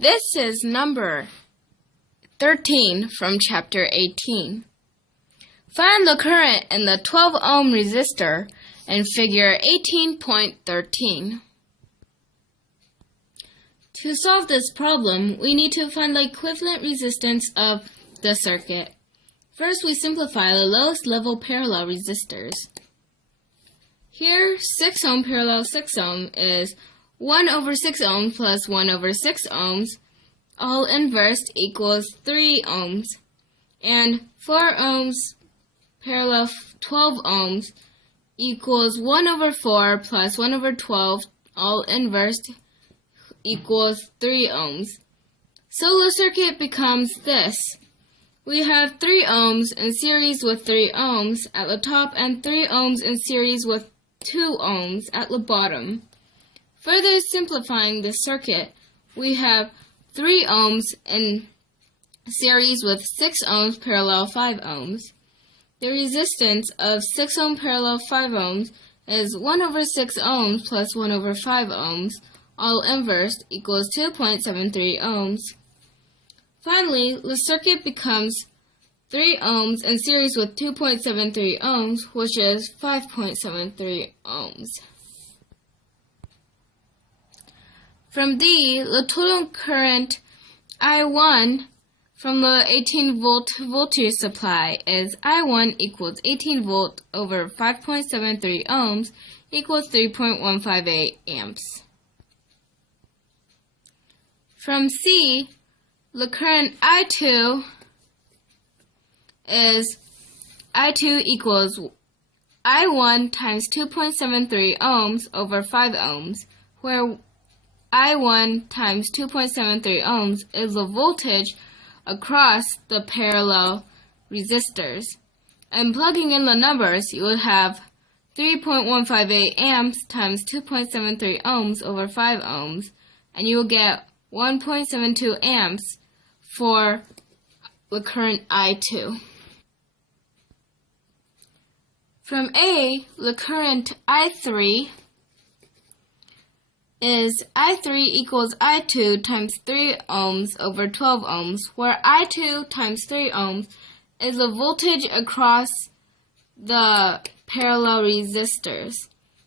This is number 13 from chapter 18. Find the current in the 12-ohm resistor in figure 18.13. To solve this problem, we need to find the equivalent resistance of the circuit. First, we simplify the lowest level parallel resistors. Here, 6 ohm parallel 6 ohm is 1 over 6 ohms plus 1 over 6 ohms, all inversed equals 3 ohms. And 4 ohms parallel 12 ohms equals 1 over 4 plus 1 over 12, all inversed, equals 3 ohms. So the circuit becomes this. We have 3 ohms in series with 3 ohms at the top and 3 ohms in series with 2 ohms at the bottom. Further simplifying the circuit, we have 3 ohms in series with 6 ohms parallel 5 ohms. The resistance of 6 ohm parallel 5 ohms is 1 over 6 ohms plus 1 over 5 ohms, all inversed, equals 2.73 ohms. Finally, the circuit becomes 3 ohms in series with 2.73 ohms, which is 5.73 ohms. From D, the total current I1 from the 18-volt voltage supply is I1 equals 18 volt over 5.73 ohms equals 3.158 amps. From C, the current I2 is I2 equals I1 times 2.73 ohms over 5 ohms, where I1 times 2.73 ohms is the voltage across the parallel resistors. And plugging in the numbers, you would have 3.158 amps times 2.73 ohms over 5 ohms, and you will get 1.72 amps for the current I2. From A, the current I3 is I3 equals I2 times 3 ohms over 12 ohms, where I2 times 3 ohms is the voltage across the parallel resistors.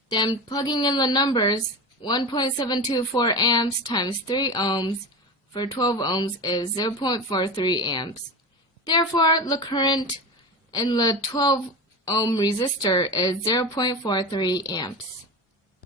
Then plugging in the numbers, 1.724 amps times 3 ohms for 12 ohms is 0.43 amps. Therefore, the current in the 12 ohm resistor is 0.43 amps.